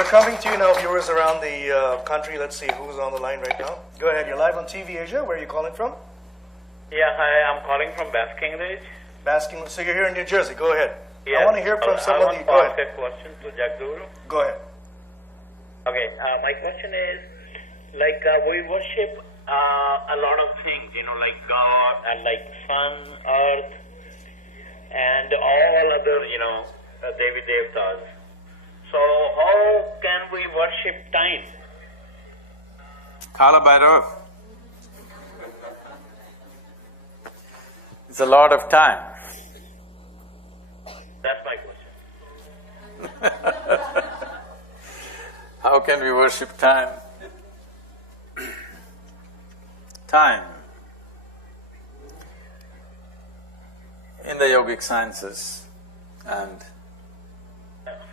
We're coming to you now, viewers around the country. Let's see who's on the line right now. Go ahead, you're live on TV Asia. Where are you calling from? Yeah, hi, I'm calling from Basking Ridge. Basking, so you're here in New Jersey. Go ahead. Yes. I want to hear from somebody. I Go want to ahead. ask a question to Jagduru. Go ahead. Okay, my question is, like we worship a lot of things, like God and like sun, earth, and all other, Devi Devtas. So how can we worship time? Kala Bhairav. It's a lot of time. That's my question. How can we worship time? Time. In the yogic sciences and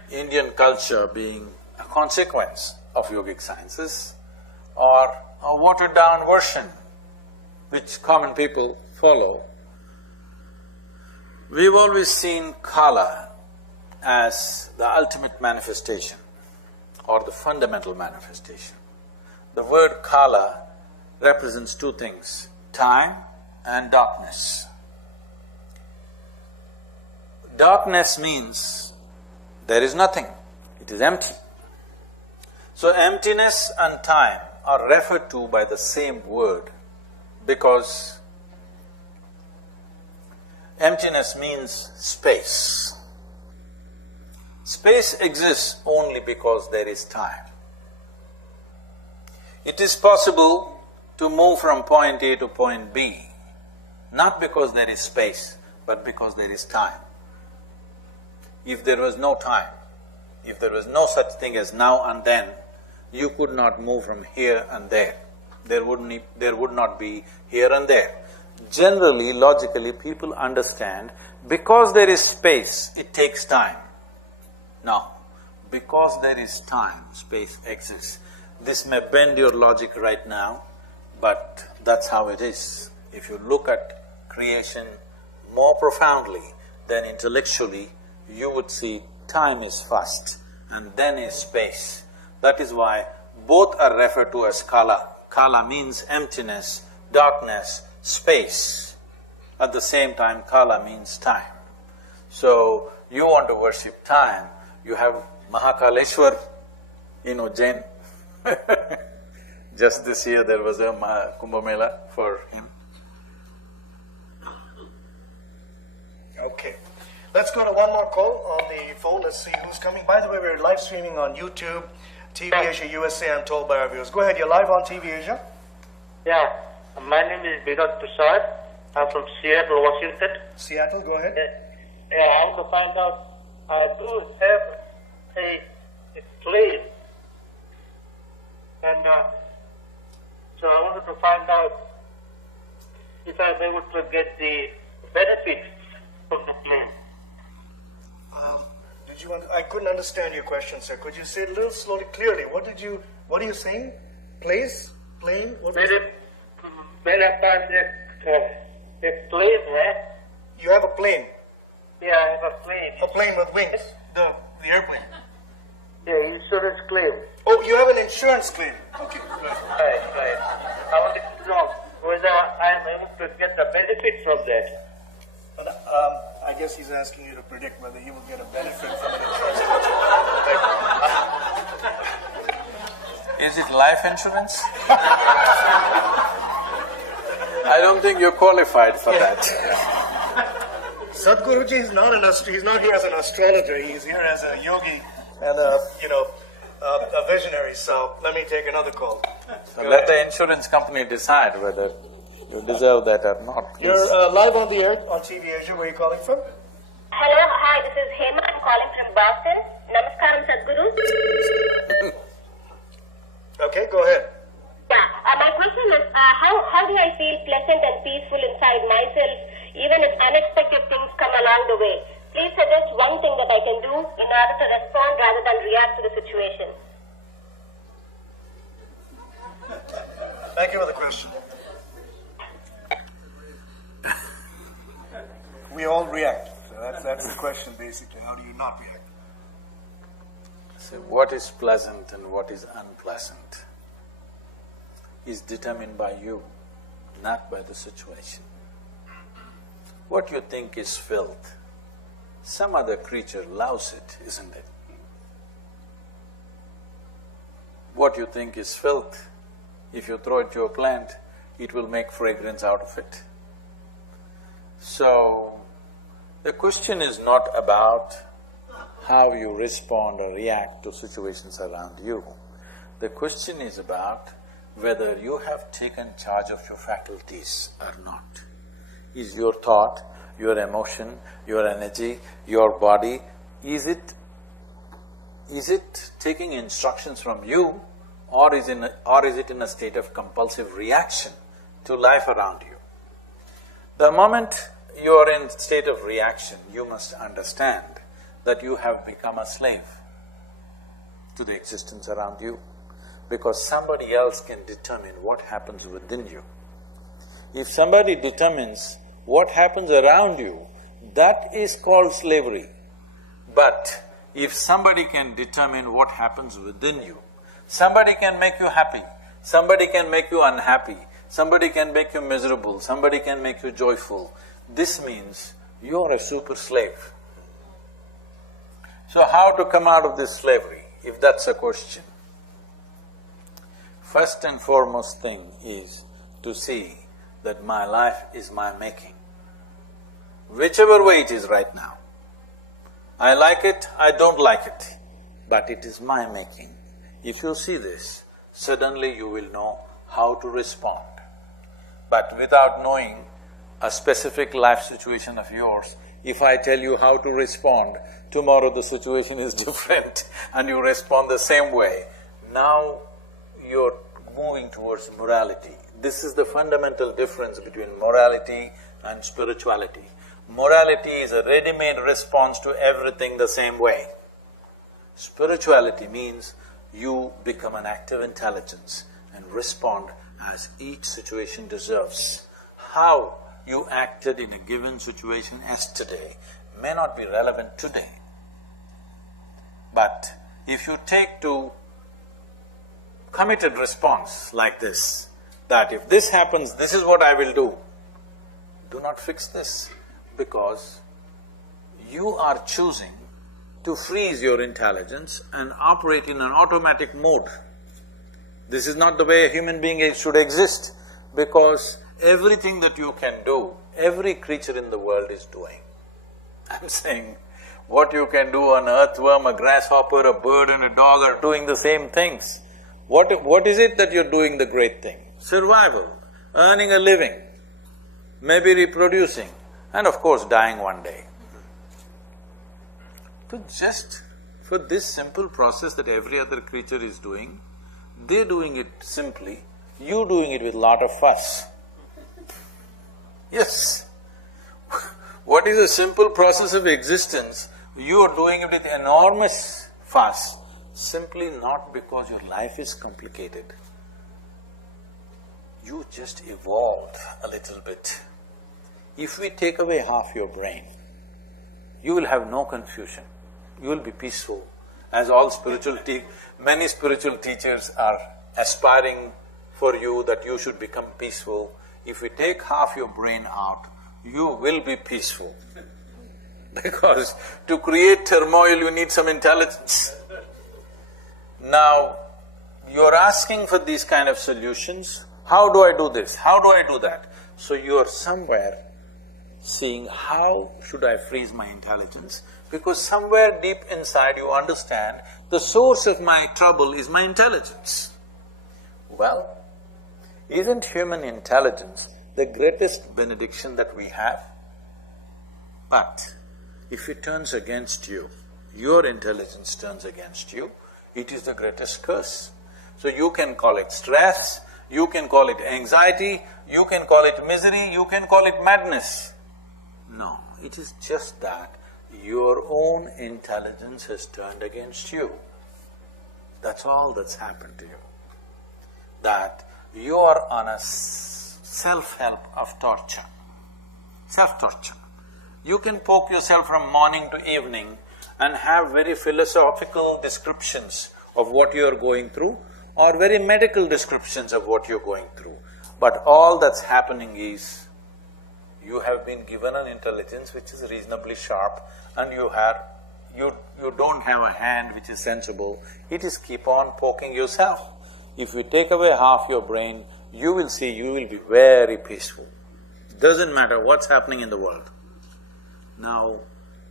Indian culture being a consequence of yogic sciences or a watered down version which common people follow, we've always seen Kala as the ultimate manifestation or the fundamental manifestation. The word Kala represents two things, time and darkness. Darkness means there is nothing, it is empty. So emptiness and time are referred to by the same word because emptiness means space. Space exists only because there is time. It is possible to move from point A to point B, not because there is space, but because there is time. If there was no time, if there was no such thing as now and then, you could not move from here and there. There would not be here and there. Generally, logically, people understand because there is space, it takes time. Now, because there is time, space exists. This may bend your logic right now, but that's how it is. If you look at creation more profoundly than intellectually, you would see time is first and then is space. That is why both are referred to as Kala. Kala means emptiness, darkness, space. At the same time, Kala means time. So, you want to worship time, you have Mahakaleshwar, Jain. Just this year there was a Kumbh Mela for him. Okay. Let's go to one more call on the phone. Let's see who's coming. By the way, we're live streaming on YouTube, TV Asia USA, I'm told by our viewers. Go ahead, you're live on TV Asia. Yeah, my name is Bhagat Prasad. I'm from Seattle, Washington. Seattle, go ahead. Yeah, I want to find out, I do have a claim, and so I wanted to find out if I'm able to get the benefit of the claim. I couldn't understand your question, sir. Could you say it a little slowly, clearly? What are you saying? Place? Plane? What was it? When I find a plane, right? You have a plane? Yeah, I have a plane. A plane with wings? The airplane? Yeah, insurance claim. Oh, you have an insurance claim? Okay, good. Right. I wanted to know whether I'm able to get the benefit from that. I guess he's asking you to predict whether he will get a benefit from an insurance claim. Is it life insurance? I don't think you're qualified for that. Sadhguru Ji is he's not here as an astrologer, he's here as a yogi and a visionary, so let me take another call. So let the insurance company decide whether you deserve that or not, please. You're live on the air on TV Asia. Where are you calling from? Hello, hi, this is Hema. I'm calling from Boston. Namaskaram, Sadhguru. Okay, go ahead. Yeah, my question is, how do I feel pleasant and peaceful inside myself, even if unexpected things come along the way? Please suggest one thing that I can do in order to respond rather than react to the situation. Thank you for the question. We all react. So that's the question basically. How do you not react? So what is pleasant and what is unpleasant is determined by you, not by the situation. What you think is filth, some other creature loves it, isn't it? What you think is filth, if you throw it to a plant, it will make fragrance out of it. So, the question is not about how you respond or react to situations around you. The question is about whether you have taken charge of your faculties or not. Is your thought, your emotion, your energy, your body, is it taking instructions from you, or is it in a state of compulsive reaction to life around you? The moment you are in state of reaction, you must understand that you have become a slave to the existence around you, because somebody else can determine what happens within you. If somebody determines what happens around you, that is called slavery. But if somebody can determine what happens within you, somebody can make you happy, somebody can make you unhappy, somebody can make you miserable, somebody can make you joyful, this means you're a super slave. So how to come out of this slavery, if that's a question? First and foremost thing is to see that my life is my making, whichever way it is right now. I like it, I don't like it, but it is my making. If you see this, suddenly you will know how to respond. But without knowing a specific life situation of yours, if I tell you how to respond, tomorrow the situation is different and you respond the same way. Now you're moving towards morality. This is the fundamental difference between morality and spirituality. Morality is a ready-made response to everything the same way. Spirituality means you become an active intelligence and respond as each situation deserves. How you acted in a given situation yesterday may not be relevant today. But if you take to committed response like this, that if this happens, this is what I will do not fix this, because you are choosing to freeze your intelligence and operate in an automatic mode. This is not the way a human being should exist, because everything that you can do, every creature in the world is doing. I'm saying, what you can do, an earthworm, a grasshopper, a bird and a dog are doing the same things. What is it that you're doing the great thing? Survival, earning a living, maybe reproducing, and of course dying one day. So just for this simple process that every other creature is doing, they're doing it simply, you doing it with lot of fuss. Yes. What is a simple process of existence, you are doing it with enormous fuss, simply not because your life is complicated. You just evolved a little bit. If we take away half your brain, you will have no confusion, you will be peaceful. As all many spiritual teachers are aspiring for you that you should become peaceful. If we take half your brain out, you will be peaceful. Because to create turmoil, you need some intelligence. Now, you're asking for these kind of solutions. How do I do this? How do I do that? So you're somewhere seeing how should I freeze my intelligence, because somewhere deep inside you understand the source of my trouble is my intelligence. Well, isn't human intelligence the greatest benediction that we have? But if it turns against you, your intelligence turns against you, it is the greatest curse. So you can call it stress, you can call it anxiety, you can call it misery, you can call it madness. No, it is just that your own intelligence has turned against you. That's all that's happened to you. That you are on a self-help of torture, self-torture. You can poke yourself from morning to evening and have very philosophical descriptions of what you're going through or very medical descriptions of what you're going through. But all that's happening is, you have been given an intelligence which is reasonably sharp and you don't have a hand which is sensible, it is keep on poking yourself. If you take away half your brain, you will see you will be very peaceful. Doesn't matter what's happening in the world. Now,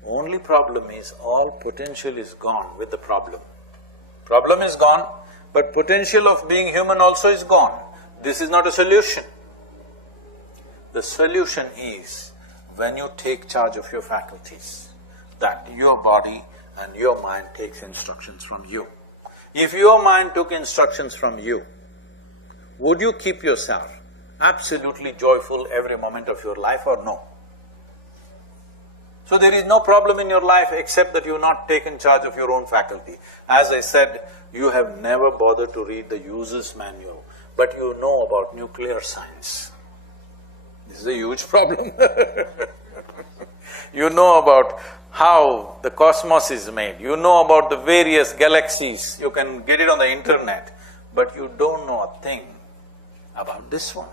only problem is all potential is gone with the problem. Problem is gone, but potential of being human also is gone. This is not a solution. The solution is when you take charge of your faculties, that your body and your mind takes instructions from you. If your mind took instructions from you, would you keep yourself absolutely joyful every moment of your life or no? So there is no problem in your life except that you've not taken charge of your own faculty. As I said, you have never bothered to read the user's manual, but you know about nuclear science. This is a huge problem. You know about how the cosmos is made, you know about the various galaxies, you can get it on the internet, but you don't know a thing about this one.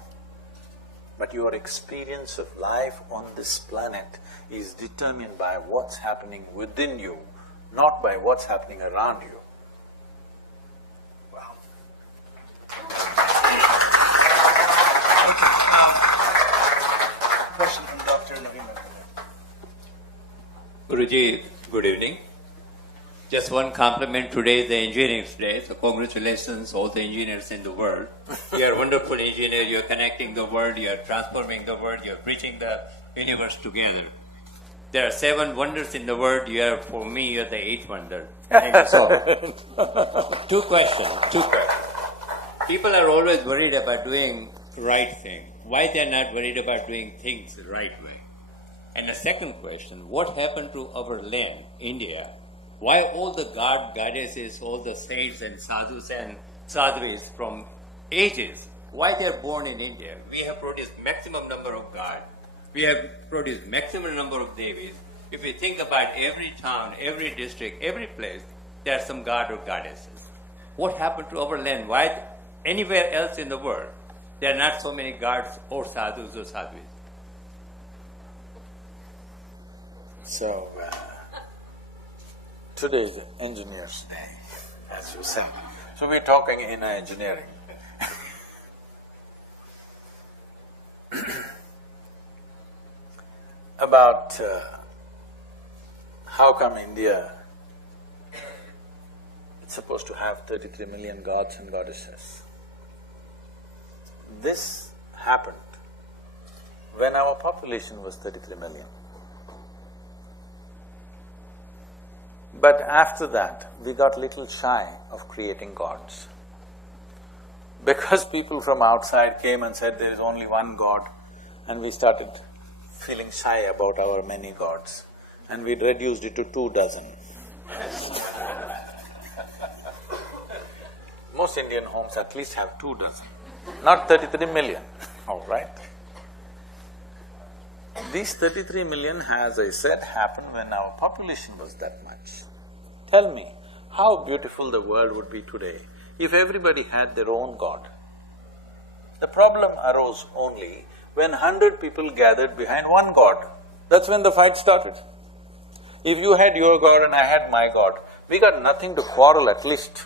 But your experience of life on this planet is determined by what's happening within you, not by what's happening around you. Wow. Question from Dr. Naveen. Guruji, good evening. Just one compliment, today is the Engineers Day, so congratulations all the engineers in the world. You are wonderful engineers, you are connecting the world, you are transforming the world, you are bridging the universe together. There are 7 wonders in the world, for me, you are the 8th wonder. Thank you so much. Two questions. People are always worried about doing right thing. Why they are not worried about doing things the right way? And the second question, what happened to our land, India? Why all the goddesses, all the saints and sadhus and sadhvis from ages, why they are born in India? We have produced maximum number of gods. We have produced maximum number of devis. If we think about every town, every district, every place, there are some god or goddesses. What happened to our land? Why anywhere else in the world, there are not so many gods or sadhus or sadhvis? So, today is Engineers' Day, as you said. So we're talking in engineering. About how come India is supposed to have 33 million gods and goddesses. This happened when our population was 33 million. But after that, we got little shy of creating gods. Because people from outside came and said there is only one God, and we started feeling shy about our many gods, and we reduced it to 24. Most Indian homes at least have 24, not 33 million, all right? These 33 million, as I said, happened when our population was that much. Tell me, how beautiful the world would be today if everybody had their own God. The problem arose only when 100 people gathered behind one God. That's when the fight started. If you had your God and I had my God, we got nothing to quarrel at least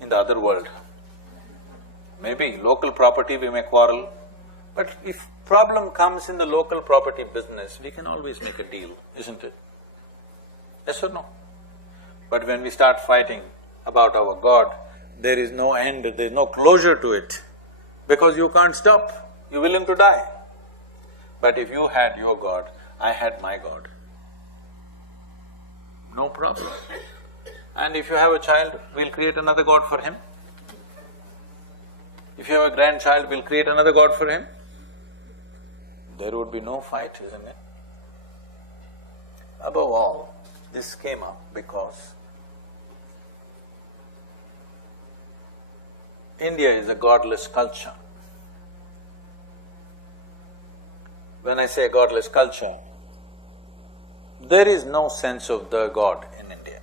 in the other world. Maybe local property we may quarrel, but if problem comes in the local property business, we can always make a deal, isn't it? Yes or no? But when we start fighting about our God, there is no end, there is no closure to it, because you can't stop, you're willing to die. But if you had your God, I had my God, no problem. And if you have a child, we'll create another God for him. If you have a grandchild, we'll create another God for him. There would be no fight, isn't it? Above all, this came up because India is a godless culture. When I say godless culture, There is no sense of the God in India.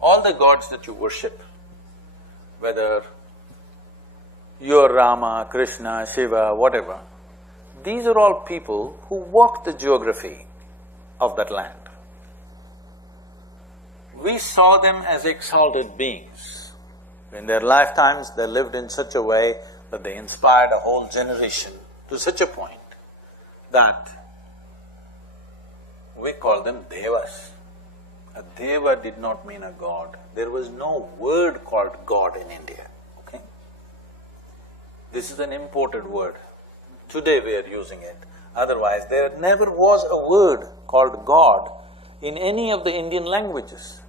All the gods that you worship, whether you're Rama, Krishna, Shiva, whatever, these are all people who walked the geography of that land. We saw them as exalted beings. In their lifetimes, they lived in such a way that they inspired a whole generation to such a point that we call them devas. A deva did not mean a god. There was no word called God in India, okay? This is an imported word. Today we are using it. Otherwise, there never was a word called God in any of the Indian languages.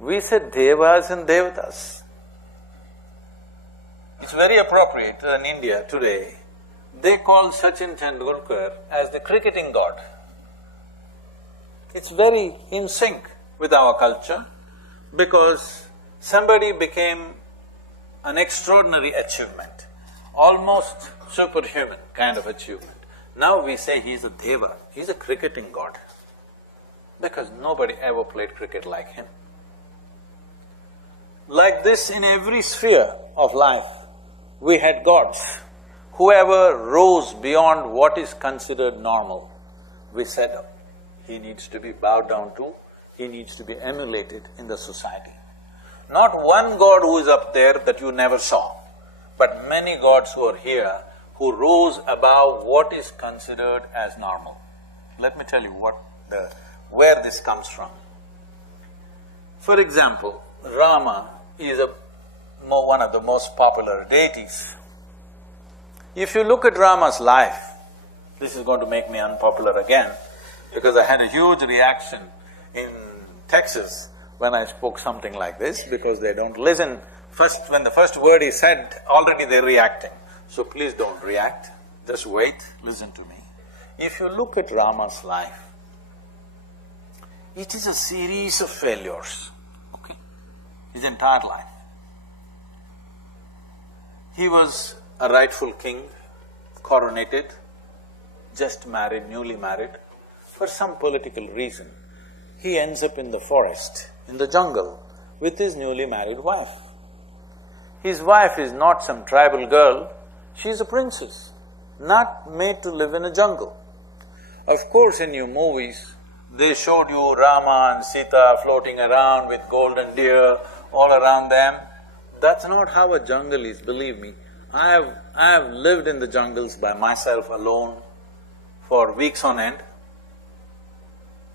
We said devas and devatas. It's very appropriate that in India today, they call Sachin Tendulkar as the cricketing god. It's very in sync with our culture because somebody became an extraordinary achievement, almost superhuman kind of achievement. Now we say he's a deva, he's a cricketing god, because nobody ever played cricket like him. Like this, in every sphere of life, we had gods. Whoever rose beyond what is considered normal, we said, he needs to be bowed down to, he needs to be emulated in the society. Not one god who is up there that you never saw, but many gods who are here who rose above what is considered as normal. Let me tell you where this comes from. For example, Rama is one of the most popular deities. If you look at Rama's life, this is going to make me unpopular again, because I had a huge reaction in Texas when I spoke something like this, because they don't listen. First, when the first word is said, already they're reacting. So please don't react, just wait, listen to me. If you look at Rama's life, it is a series of failures, okay? His entire life. He was a rightful king, coronated, just married, newly married. For some political reason, he ends up in the forest, in the jungle, with his newly married wife. His wife is not some tribal girl, she is a princess, not made to live in a jungle. Of course, in your movies, they showed you Rama and Sita floating around with golden deer all around them. That's not how a jungle is, believe me. I have lived in the jungles by myself alone for weeks on end.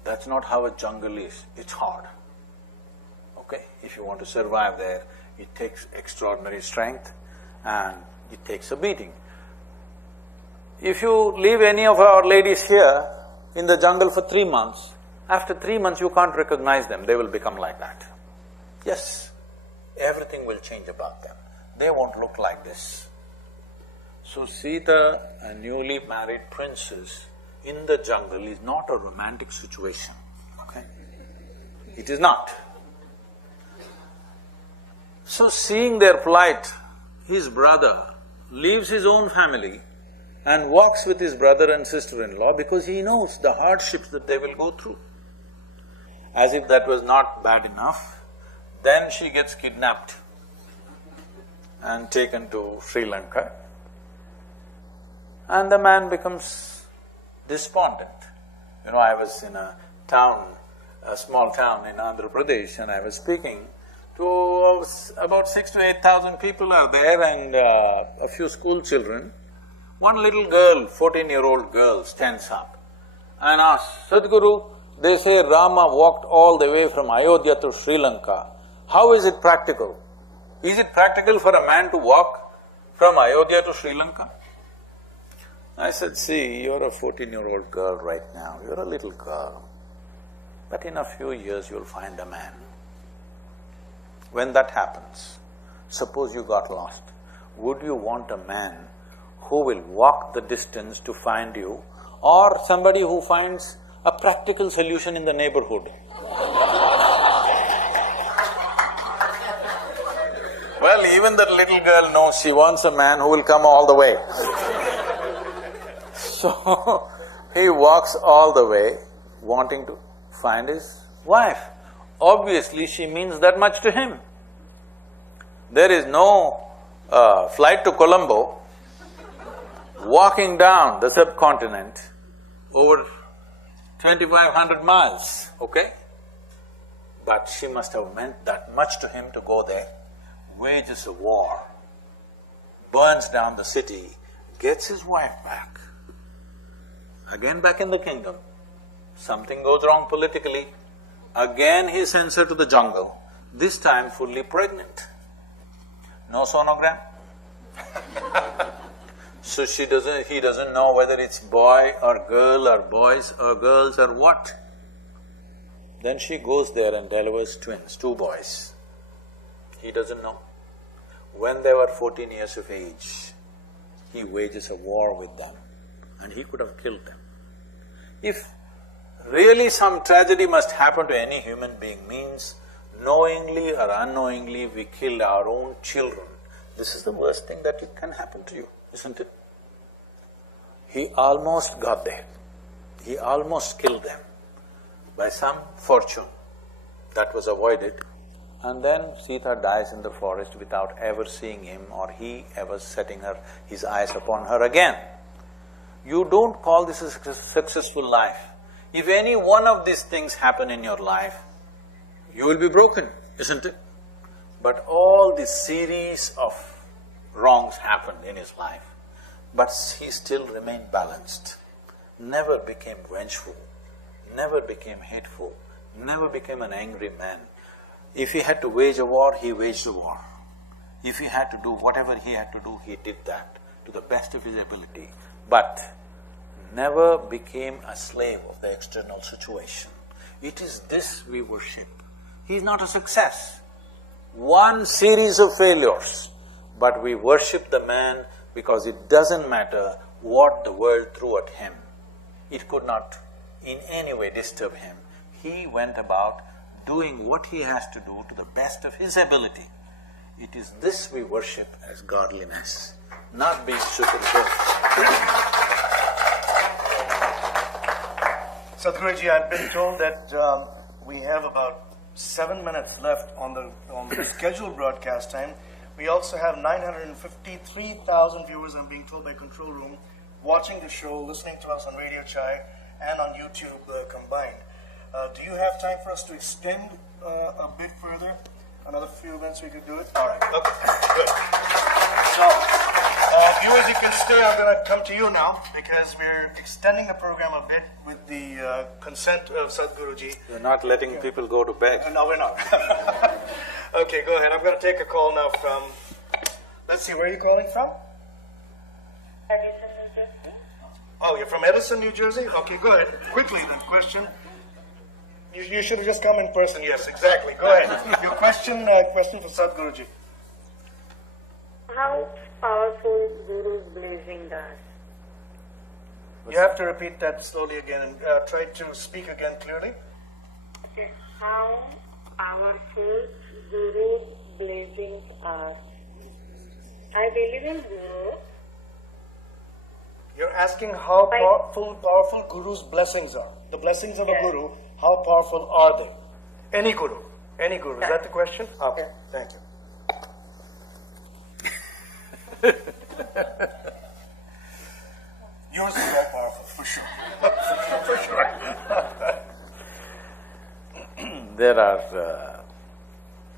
That's not how a jungle is, it's hard, okay? If you want to survive there, it takes extraordinary strength and it takes a beating. If you leave any of our ladies here in the jungle for 3 months, after 3 months you can't recognize them, they will become like that. Yes, everything will change about them, they won't look like this. So Sita, a newly married princess in the jungle, is not a romantic situation, okay? It is not. So seeing their plight, his brother leaves his own family and walks with his brother and sister-in-law because he knows the hardships that they will go through. As if that was not bad enough, then she gets kidnapped and taken to Sri Lanka, and the man becomes despondent. You know, I was in a small town in Andhra Pradesh, and I was speaking to about 6,000 to 8,000 people are there and a few school children. One little girl, 14-year-old girl, stands up and asks, Sadhguru, they say Rama walked all the way from Ayodhya to Sri Lanka. How is it practical? Is it practical for a man to walk from Ayodhya to Sri Lanka? I said, see, you're a 14-year-old girl right now, you're a little girl, but in a few years you'll find a man. When that happens, suppose you got lost, would you want a man who will walk the distance to find you, or somebody who finds a practical solution in the neighborhood? Well, even that little girl knows she wants a man who will come all the way. So, he walks all the way wanting to find his wife. Obviously, she means that much to him. There is no flight to Colombo, walking down the subcontinent over 2,500 miles, okay? But she must have meant that much to him to go there, wages a war, burns down the city, gets his wife back. Again back in the kingdom, something goes wrong politically, again he sends her to the jungle, this time fully pregnant. No sonogram. So he doesn't know whether it's boy or girl or boys or girls or what. Then she goes there and delivers twins, 2 boys. He doesn't know. When they were 14 years of age, he wages a war with them and he could have killed them. If really some tragedy must happen to any human being means knowingly or unknowingly we killed our own children, this is the worst thing that it can happen to you, isn't it? He almost got there. He almost killed them. By some fortune, that was avoided. And then Sita dies in the forest without ever seeing him or he ever setting his eyes upon her again. You don't call this a successful life. If any one of these things happen in your life, you will be broken, isn't it? But all this series of wrongs happened in his life, but he still remained balanced, never became vengeful, never became hateful, never became an angry man. If he had to wage a war, he waged a war. If he had to do whatever he had to do, he did that to the best of his ability, but never became a slave of the external situation. It is this we worship. He is not a success, one series of failures, but we worship the man because it doesn't matter what the world threw at him. It could not in any way disturb him. He went about doing what he has to do to the best of his ability. It is this we worship as godliness, not being superficial. Sadhguruji, I've been told that we have about 7 minutes left on the scheduled broadcast time. We also have 953,000 viewers, I'm being told by Control Room, watching the show, listening to us on Radio Chai and on YouTube combined. Do you have time for us to extend a bit further? Another few minutes we could do it? All right, okay, good. So, viewers, you can stay. I'm going to come to you now because we're extending the program a bit with the consent of Sadhguruji. You're not letting people go to bed. No, we're not. Okay, go ahead. I'm going to take a call now from… Let's see, where are you calling from? Oh, you're from Edison, New Jersey? Okay, go ahead. Quickly then, question. You should have just come in person. Yes, exactly. Go ahead. Your question for Sadhguruji. How powerful Guru's blessing us? You have to repeat that slowly again and try to speak again clearly. Okay. How powerful Guru's blessings are. I believe in Guru. You're asking how powerful Guru's blessings are. The blessings of a Guru, how powerful are they? Any Guru. Any Guru. Is that the question? Okay, thank you. Yours is more powerful, for sure. For sure. There are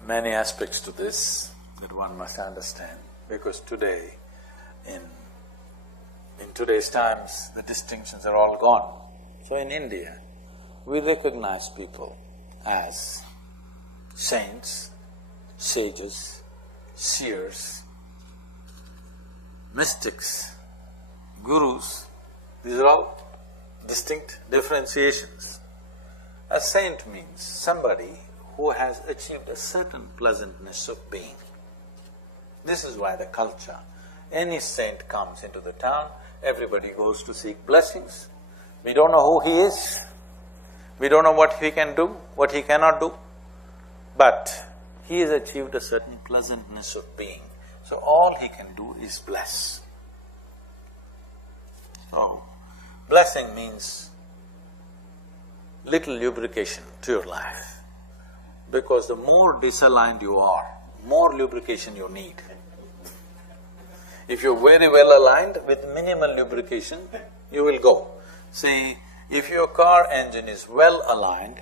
many aspects to this that one must understand, because today, in today's times, the distinctions are all gone. So in India, we recognize people as saints, sages, seers, mystics, gurus. These are all distinct differentiations. A saint means somebody who has achieved a certain pleasantness of being. This is why the culture, any saint comes into the town, everybody goes to seek blessings. We don't know who he is, we don't know what he can do, what he cannot do, but he has achieved a certain pleasantness of being. So all he can do is bless. So, blessing means little lubrication to your life. Because the more disaligned you are, more lubrication you need. If you're very well aligned, with minimal lubrication, you will go. See, if your car engine is well aligned,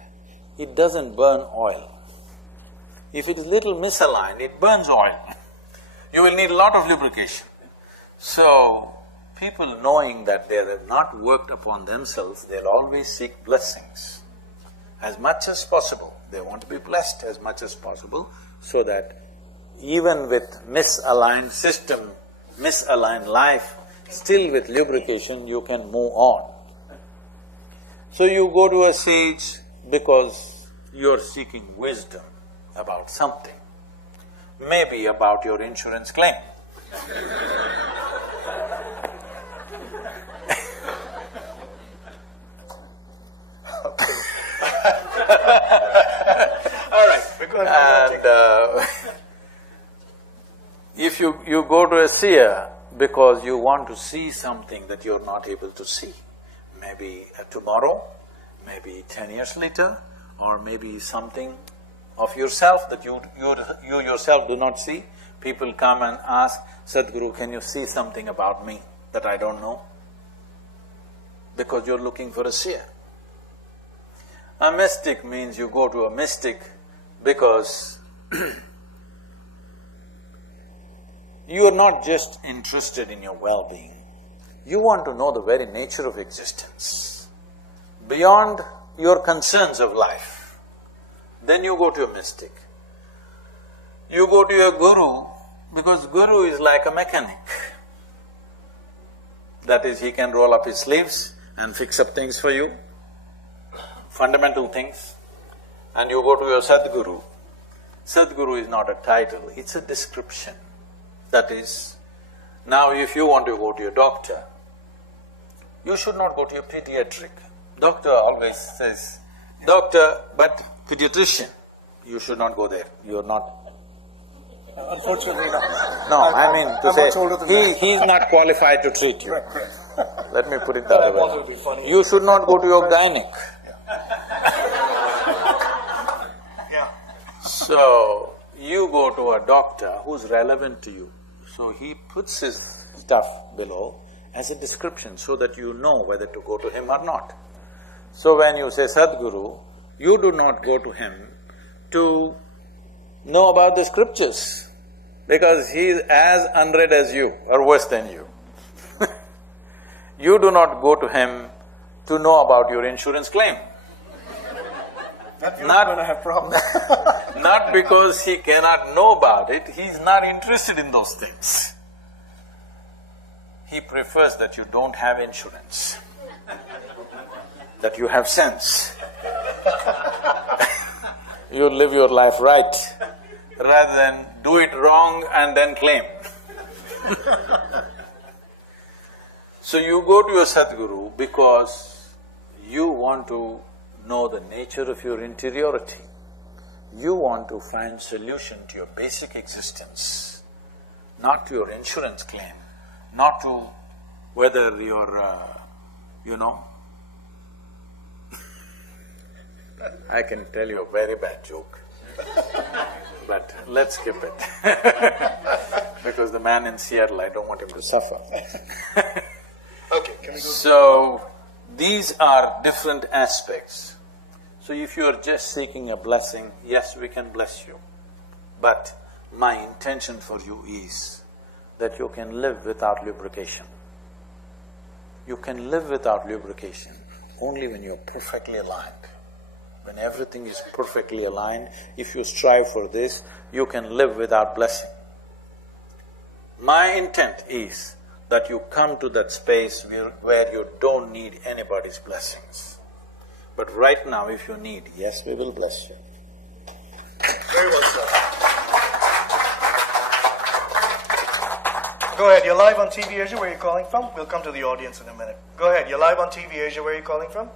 it doesn't burn oil. If it is little misaligned, it burns oil. You will need a lot of lubrication. So, people knowing that they have not worked upon themselves, they'll always seek blessings. As much as possible, they want to be blessed as much as possible, so that even with misaligned system, misaligned life, still with lubrication you can move on. So you go to a sage because you're seeking wisdom about something, maybe about your insurance claim. All right, And if you go to a seer because you want to see something that you're not able to see, maybe tomorrow, maybe 10 years later, or maybe something of yourself that you yourself do not see, people come and ask, Sadhguru, can you see something about me that I don't know? Because you're looking for a seer. A mystic means you go to a mystic because you are not just interested in your well-being, you want to know the very nature of existence, beyond your concerns of life. Then you go to a mystic. You go to your guru because guru is like a mechanic. That is, he can roll up his sleeves and fix up things for you, fundamental things. And you go to your Sadhguru. Sadhguru is not a title, it's a description. That is, now if you want to go to your doctor, you should not go to your pediatric. Doctor always says, doctor, but pediatrician, you should not go there, you're not… Unfortunately not. No, I mean to I'm say, much older than that. he's not qualified to treat you. Let me put it the But I other wanted to way. be funny. You should not go to your gynaec. Yeah. So, you go to a doctor who's relevant to you. So he puts his stuff below as a description so that you know whether to go to him or not. So when you say Sadhguru, you do not go to him to know about the scriptures, because he is as unread as you or worse than you. You do not go to him to know about your insurance claim. That you're Not- gonna have problems. Not because he cannot know about it, he's not interested in those things. He prefers that you don't have insurance, that you have sense. You live your life right, rather than do it wrong and then claim. So you go to your Sadhguru because you want to know the nature of your interiority. You want to find solution to your basic existence, not to your insurance claim, not to whether you're, I can tell you a very bad joke, but let's skip it. Because the man in Seattle, I don't want him to suffer. Okay, can we go? So, these are different aspects. So if you are just seeking a blessing, yes, we can bless you. But my intention for you is that you can live without lubrication. You can live without lubrication only when you're perfectly aligned. When everything is perfectly aligned, if you strive for this, you can live without blessing. My intent is that you come to that space where you don't need anybody's blessings. But right now, if you need, yes, we will bless you. Very well said. Go ahead, you're live on TV Asia, where are you calling from? We'll come to the audience in a minute. Go ahead, you're live on TV Asia, where are you calling from?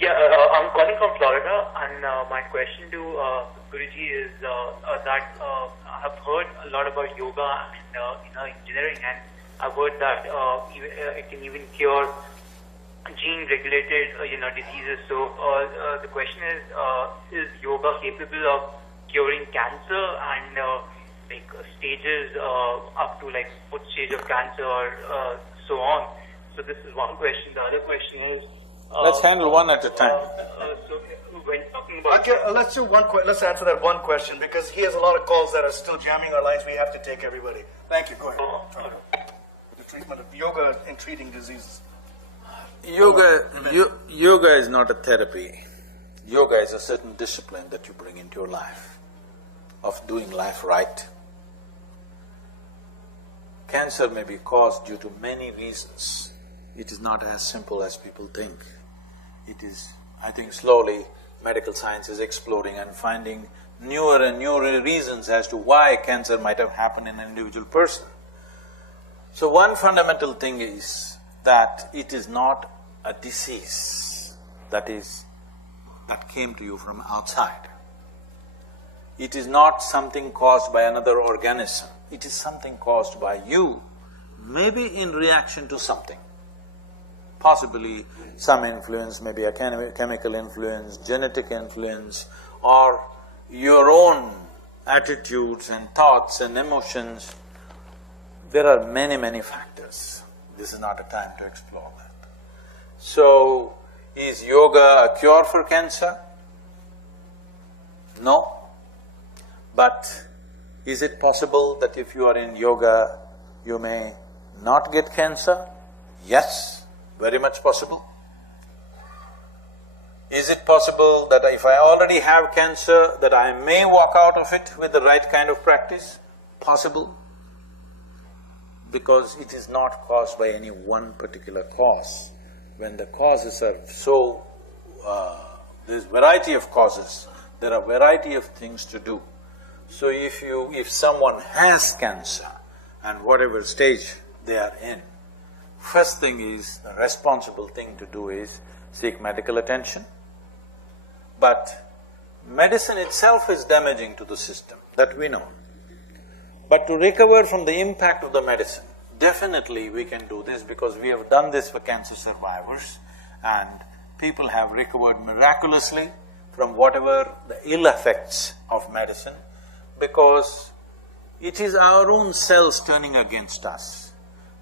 Yeah, I'm calling from Florida, and my question to Guruji is that I have heard a lot about yoga and engineering, and I've heard that it can even cure gene-regulated, diseases. So the question is yoga capable of curing cancer and like stages up to like what stage of cancer or so on? So this is one question. The other question is. Let's handle one at a time. So when talking about Okay, let's do let's answer that one question because he has a lot of calls that are still jamming our lines. We have to take everybody. Thank you. Go ahead. The treatment of yoga in treating diseases. Yoga is not a therapy. Yoga is a certain discipline that you bring into your life, of doing life right. Cancer may be caused due to many reasons. It is not as simple as people think. It is, I think slowly, medical science is exploring and finding newer and newer reasons as to why cancer might have happened in an individual person. So one fundamental thing is that it is not a disease that came to you from outside. It is not something caused by another organism. It is something caused by you, maybe in reaction to something. Possibly some influence, maybe a chemical influence, genetic influence, or your own attitudes and thoughts and emotions. There are many, many factors. This is not a time to explore that. So, is yoga a cure for cancer? No. But is it possible that if you are in yoga, you may not get cancer? Yes, very much possible. Is it possible that if I already have cancer, that I may walk out of it with the right kind of practice? Possible. Because it is not caused by any one particular cause. When the causes are so… there's variety of causes, there are variety of things to do. So if someone has cancer and whatever stage they are in, first thing is, the responsible thing to do is seek medical attention. But medicine itself is damaging to the system, that we know. But to recover from the impact of the medicine, definitely we can do this because we have done this for cancer survivors and people have recovered miraculously from whatever the ill effects of medicine, because it is our own cells turning against us.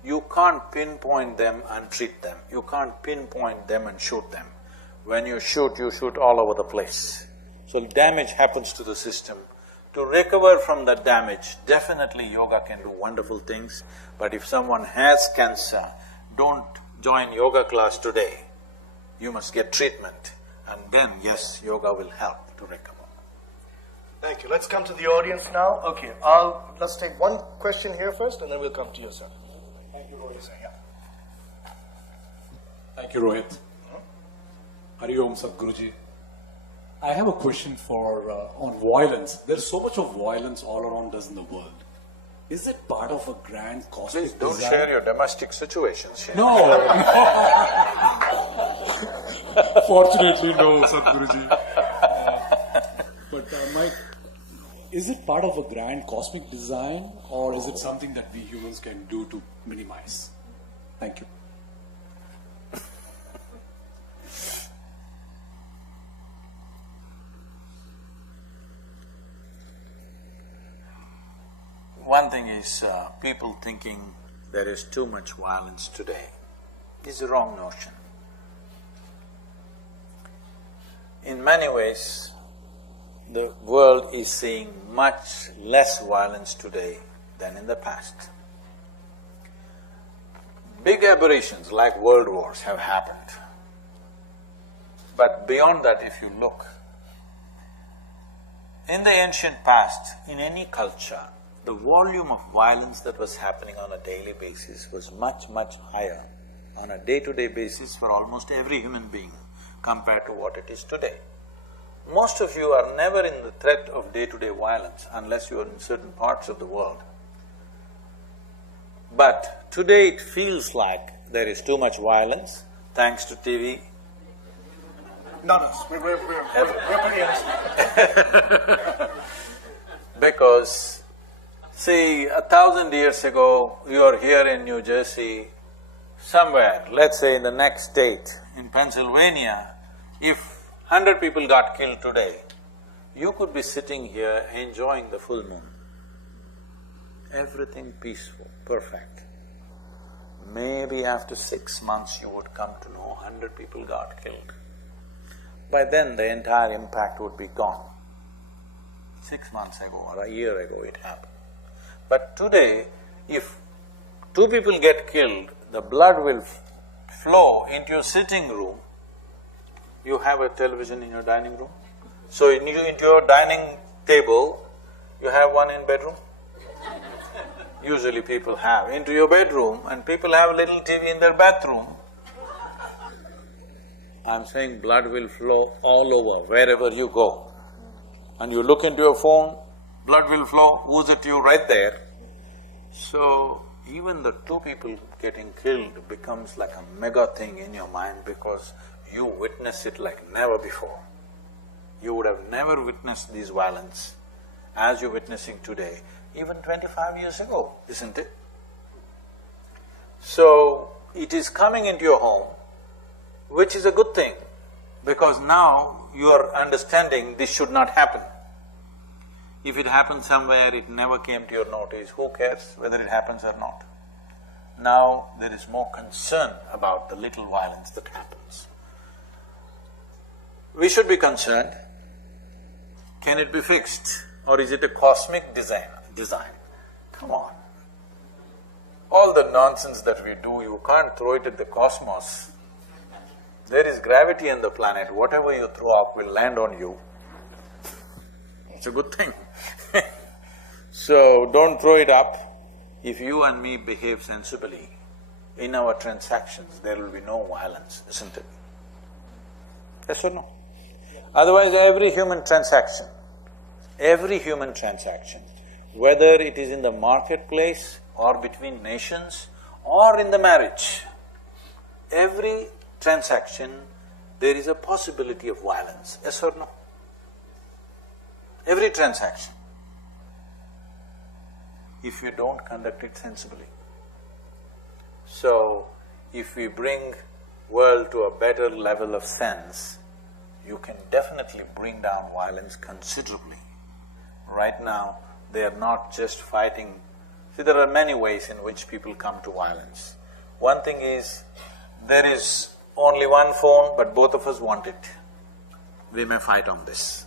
You can't pinpoint them and treat them, you can't pinpoint them and shoot them. When you shoot all over the place. So damage happens to the system. To recover from that damage, definitely yoga can do wonderful things, but if someone has cancer, don't join yoga class today. You must get treatment, and then yes, yoga will help to recover. Thank you. Let's come to the audience now. Okay, let's take one question here first and then we'll come to you, sir. Thank you, Rohit. Yeah. Thank you, Rohit. Hari Om Sadhguruji. I have a question for on violence. There is so much of violence all around us in the world. Is it part of a grand cosmic Please don't design? share your domestic situations here. No. Fortunately, no, Sadhguruji. But Mike, is it part of a grand cosmic design, or is it something that we humans can do to minimize? Thank you. One thing is, people thinking there is too much violence today is a wrong notion. In many ways, the world is seeing much less violence today than in the past. Big aberrations like world wars have happened. But beyond that, if you look, in the ancient past, in any culture, the volume of violence that was happening on a daily basis was much, much higher on a day-to-day basis for almost every human being compared to what it is today. Most of you are never in the threat of day-to-day violence unless you are in certain parts of the world. But today it feels like there is too much violence, thanks to TV. Not us, we're pretty innocent. Because, see, 1,000 years ago, you are here in New Jersey, somewhere, let's say in the next state, in Pennsylvania, if 100 people got killed today, you could be sitting here enjoying the full moon. Everything peaceful, perfect. Maybe after 6 months you would come to know 100 people got killed. By then the entire impact would be gone. 6 months ago or a year ago it happened. But today, if 2 people get killed, the blood will flow into your sitting room. You have a television in your dining room? So into your dining table, you have one in bedroom? Usually people have. Into your bedroom, and people have a little TV in their bathroom. I'm saying blood will flow all over, wherever you go. And you look into your phone, blood will flow, ooze at you right there. So, even the 2 people getting killed becomes like a mega thing in your mind because you witness it like never before. You would have never witnessed this violence as you're witnessing today, even 25 years ago, isn't it? So, it is coming into your home, which is a good thing, because now you are understanding this should not happen. If it happened somewhere, it never came to your notice, who cares whether it happens or not? Now there is more concern about the little violence that happens. We should be concerned. Can it be fixed, or is it a cosmic design? Come on. All the nonsense that we do, you can't throw it at the cosmos. There is gravity on the planet, whatever you throw up will land on you. It's a good thing. So, don't throw it up. If you and me behave sensibly, in our transactions there will be no violence, isn't it? Yes or no? Otherwise, every human transaction, whether it is in the marketplace or between nations or in the marriage, every transaction there is a possibility of violence, yes or no? Every transaction, if you don't conduct it sensibly. So, if we bring world to a better level of sense, you can definitely bring down violence considerably. Right now, they are not just fighting. See, there are many ways in which people come to violence. One thing is, there is only one phone, but both of us want it. We may fight on this.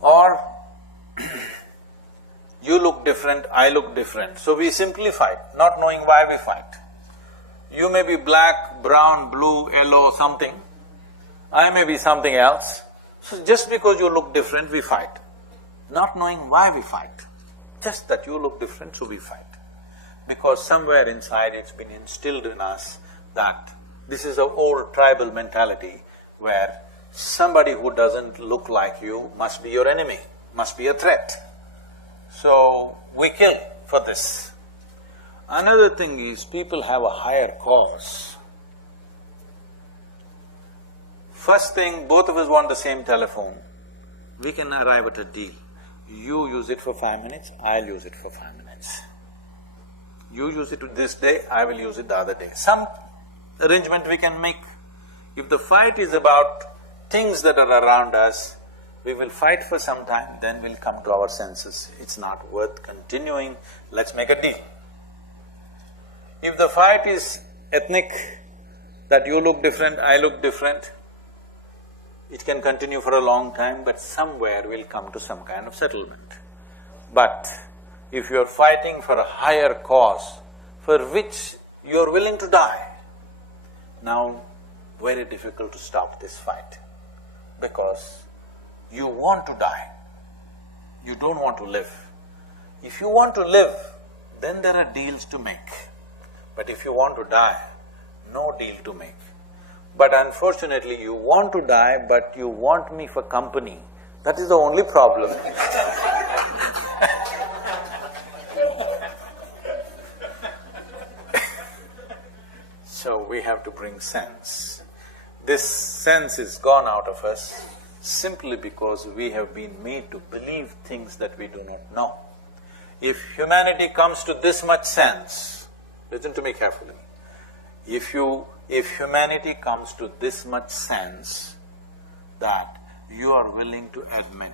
Or you look different, I look different, so we simply fight, not knowing why we fight. You may be black, brown, blue, yellow, something, I may be something else. So just because you look different, we fight, not knowing why we fight. Just that you look different, so we fight. Because somewhere inside it's been instilled in us that this is an old tribal mentality where somebody who doesn't look like you must be your enemy, must be a threat. So, we kill for this. Another thing is, people have a higher cause. First thing, both of us want the same telephone, we can arrive at a deal. You use it for 5 minutes, I'll use it for 5 minutes. You use it this day, I will use it the other day. Some arrangement we can make. If the fight is about things that are around us, we will fight for some time, then we'll come to our senses. It's not worth continuing, let's make a deal. If the fight is ethnic, that you look different, I look different, it can continue for a long time, but somewhere we'll come to some kind of settlement. But if you're fighting for a higher cause, for which you're willing to die, now very difficult to stop this fight, because you want to die, you don't want to live. If you want to live, then there are deals to make. But if you want to die, no deal to make. But unfortunately, you want to die, but you want me for company. That is the only problem. So we have to bring sense. This sense is gone out of us simply because we have been made to believe things that we do not know. If humanity comes to this much sense, Listen to me carefully. If humanity comes to this much sense that you are willing to admit,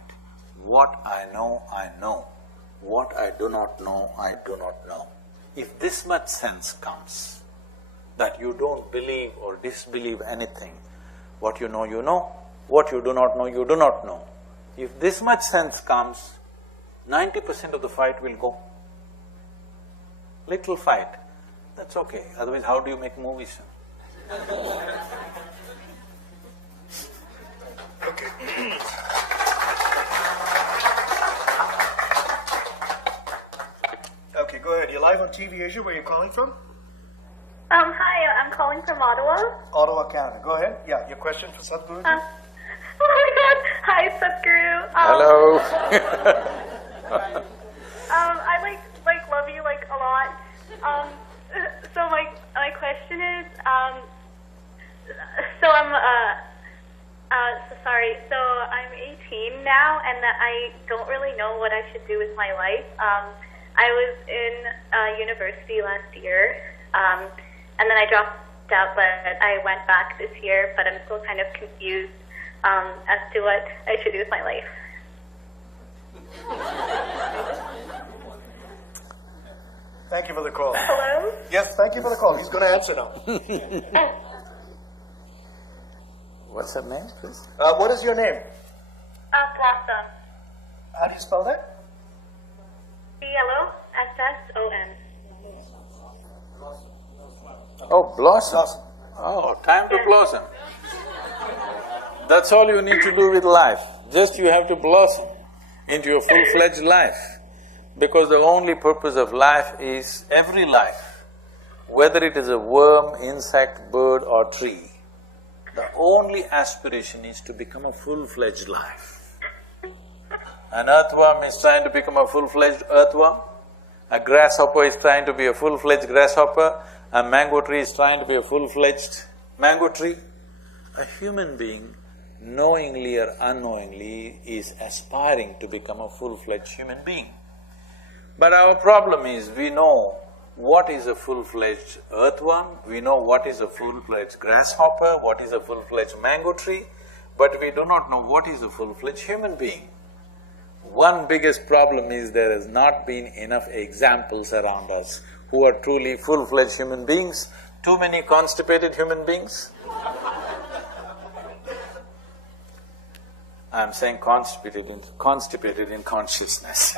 what I know, what I do not know, I do not know. If this much sense comes, that you don't believe or disbelieve anything, what you know, what you do not know, you do not know. If this much sense comes, 90% of the fight will go. Little fight, that's okay, otherwise how do you make movies? Okay. Okay, go ahead. You're live on TV Asia. Where are you calling from? Hi, I'm calling from Ottawa. Ottawa, Canada. Go ahead. Yeah, your question for Sadhguru? Oh my God! Hi, Sadhguru. Hello. I love you a lot. So my question is, so sorry. So I'm 18 now, and I don't really know what I should do with my life. I was in university last year, and then I dropped out, but I went back this year. But I'm still kind of confused as to what I should do with my life. Thank you for the call. Hello? Yes, thank you for the call. He's going to answer now. What's her name, please? What is your name? Blossom. How do you spell that? BLOSSON. Oh, blossom. Blossom. Oh, time to blossom. That's all you need to do with life. Just you have to blossom into a full-fledged life. Because the only purpose of life is every life, whether it is a worm, insect, bird or tree, the only aspiration is to become a full-fledged life. An earthworm is trying to become a full-fledged earthworm, a grasshopper is trying to be a full-fledged grasshopper, a mango tree is trying to be a full-fledged mango tree. A human being, knowingly or unknowingly, is aspiring to become a full-fledged human being. But our problem is, we know what is a full-fledged earthworm, we know what is a full-fledged grasshopper, what is a full-fledged mango tree, but we do not know what is a full-fledged human being. One biggest problem is there has not been enough examples around us who are truly full-fledged human beings, too many constipated human beings. I'm saying constipated in consciousness.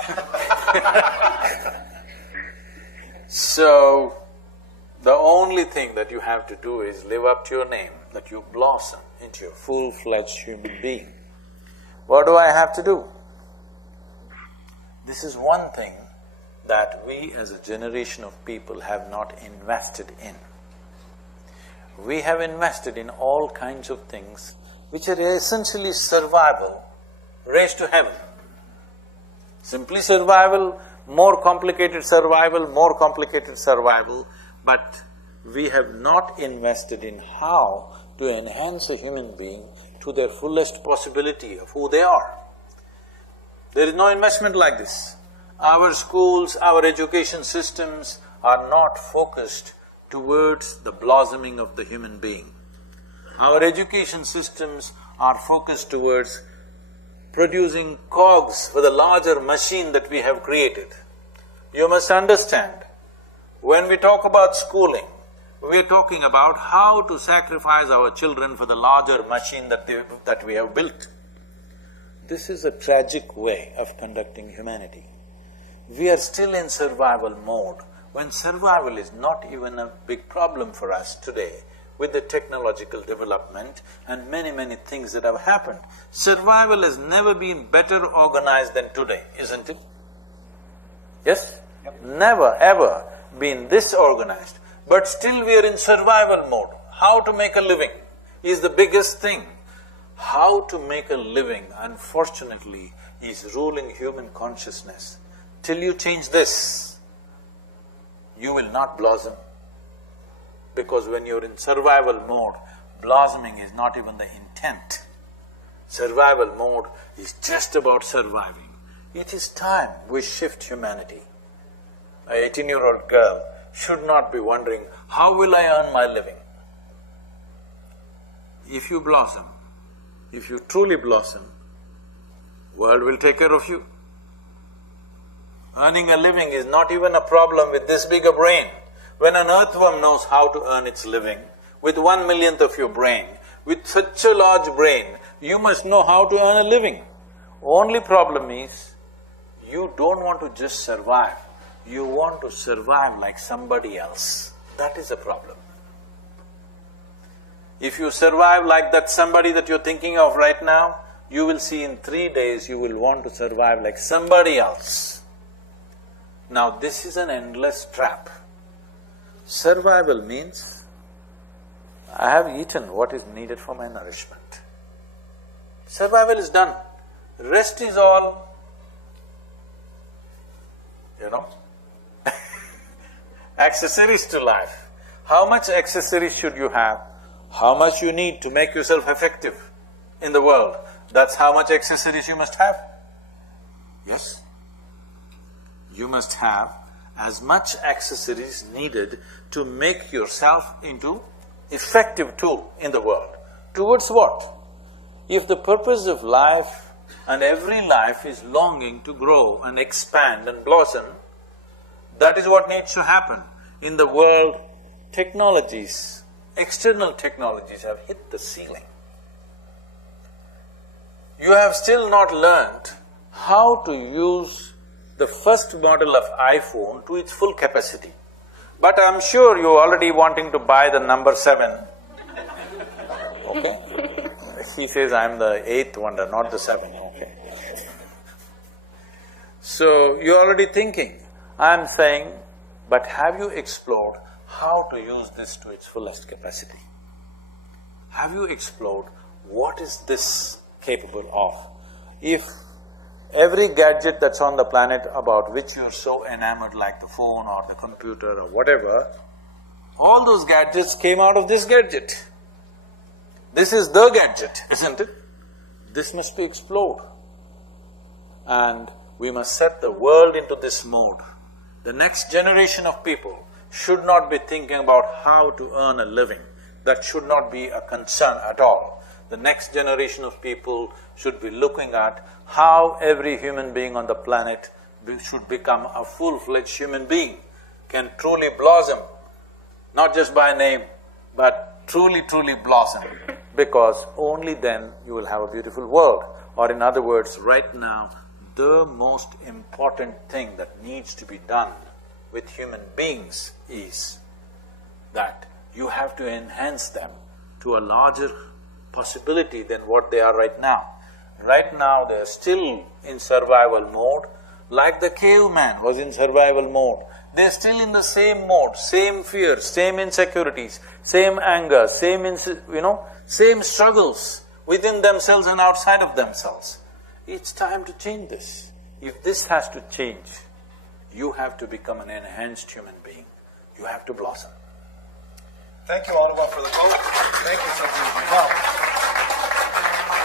So, the only thing that you have to do is live up to your name, that you blossom into a full-fledged human being. What do I have to do? This is one thing that we as a generation of people have not invested in. We have invested in all kinds of things which are essentially survival raised to heaven. Simply survival, more complicated survival, but we have not invested in how to enhance a human being to their fullest possibility of who they are. There is no investment like this. Our schools, our education systems are not focused towards the blossoming of the human being. Our education systems are focused towards producing cogs for the larger machine that we have created. You must understand, when we talk about schooling, we are talking about how to sacrifice our children for the larger machine that we have built. This is a tragic way of conducting humanity. We are still in survival mode, when survival is not even a big problem for us today. With the technological development and many things that have happened, survival has never been better organized than today, isn't it? Yes? Yep. Never ever been this organized, but still we are in survival mode. How to make a living is the biggest thing. How to make a living, unfortunately, is ruling human consciousness. Till you change this, you will not blossom. Because when you're in survival mode, blossoming is not even the intent. Survival mode is just about surviving. It is time we shift humanity. An 18-year-old girl, should not be wondering, how will I earn my living? If you blossom, if you truly blossom, world will take care of you. Earning a living is not even a problem with this big a brain. When an earthworm knows how to earn its living, with 1/1,000,000th of your brain, with such a large brain, you must know how to earn a living. Only problem is, you don't want to just survive, you want to survive like somebody else. That is the problem. If you survive like that somebody that you're thinking of right now, you will see in 3 days you will want to survive like somebody else. Now this is an endless trap. Survival means, I have eaten what is needed for my nourishment. Survival is done. Rest is all, accessories to life. How much accessories should you have? How much you need to make yourself effective in the world, that's how much accessories you must have. Yes? You must have as much accessories needed to make yourself into effective tool in the world. Towards what? If the purpose of life and every life is longing to grow and expand and blossom, that is what needs to happen. In the world, technologies, external technologies have hit the ceiling. You have still not learned how to use the first model of iPhone to its full capacity. But I'm sure you're already wanting to buy the number 7, okay? He says, I'm the 8th wonder, not the 7, okay? So, you're already thinking. I'm saying, but have you explored how to use this to its fullest capacity? Have you explored what is this capable of? If every gadget that's on the planet about which you're so enamored, like the phone or the computer or whatever, all those gadgets came out of this gadget. This is the gadget, isn't it? This must be explored. And we must set the world into this mode. The next generation of people should not be thinking about how to earn a living. That should not be a concern at all. The next generation of people should be looking at how every human being on the planet should become a full-fledged human being, can truly blossom, not just by name, but truly blossom, because only then you will have a beautiful world. Or in other words, right now, the most important thing that needs to be done with human beings is that you have to enhance them to a larger possibility than what they are right now. Right now, they are still in survival mode, like the caveman was in survival mode. They're still in the same mode, same fears, same insecurities, same anger, same struggles within themselves and outside of themselves. It's time to change this. If this has to change, you have to become an enhanced human being. You have to blossom. Thank you, Ottawa, for the vote. Thank you, Sadhguru. Now,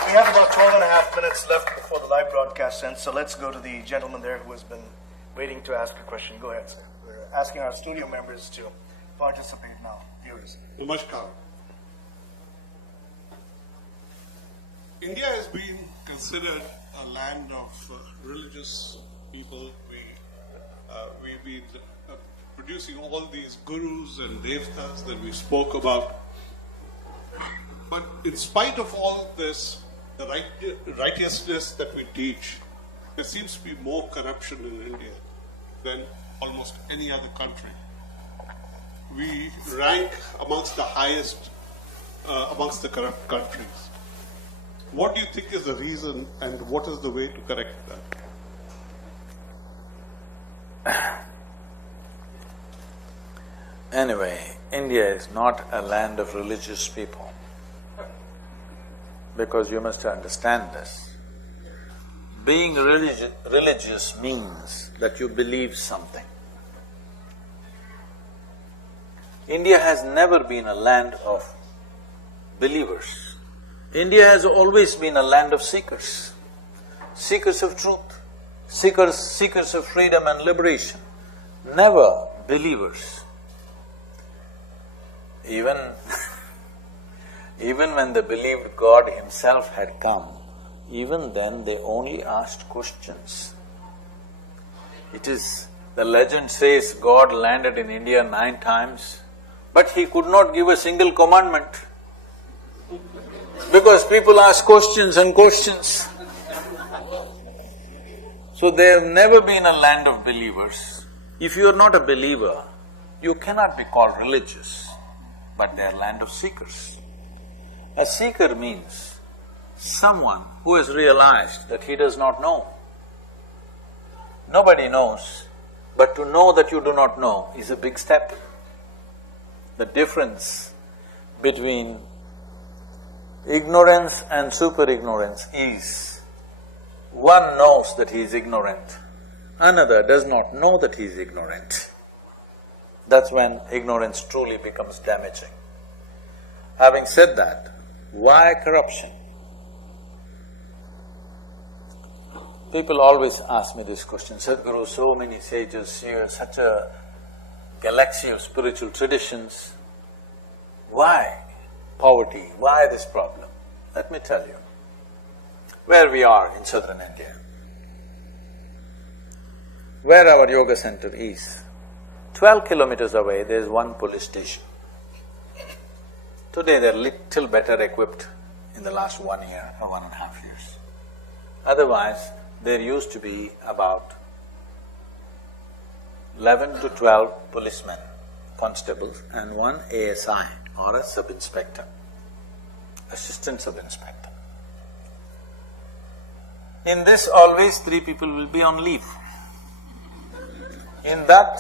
we have about 12.5 minutes left before the live broadcast ends, so let's go to the gentleman there who has been waiting to ask a question. Go ahead, sir. We're asking our studio members to participate now. Viewers. Namaskar. India has been considered a land of religious people. We've been producing all these gurus and devtas that we spoke about. But in spite of all this, the righteousness that we teach, there seems to be more corruption in India than almost any other country. We rank amongst the highest amongst the corrupt countries. What do you think is the reason, and what is the way to correct that? Anyway, India is not a land of religious people, because you must understand this. Being religious means that you believe something. India has never been a land of believers. India has always been a land of seekers, seekers of truth, seekers of freedom and liberation, never believers. Even even when they believed God himself had come, even then they only asked questions. It is… the legend says God landed in India 9 times, but he could not give a single commandment because people ask questions and questions. So they have never been a land of believers. If you are not a believer, you cannot be called religious, but they are land of seekers. A seeker means someone who has realized that he does not know. Nobody knows, but to know that you do not know is a big step. The difference between ignorance and super-ignorance is one knows that he is ignorant, another does not know that he is ignorant. That's when ignorance truly becomes damaging. Having said that, why corruption? People always ask me this question, Sadhguru, so many sages here, such a galaxy of spiritual traditions, why poverty, why this problem? Let me tell you, where we are in southern India, where our yoga center is, 12 kilometers away there is one police station. Today they're little better equipped in the last 1 year or 1.5 years. Otherwise, there used to be about 11 to 12 policemen, constables, and one ASI or a sub-inspector, assistant sub-inspector. In this, always 3 people will be on leave. In that,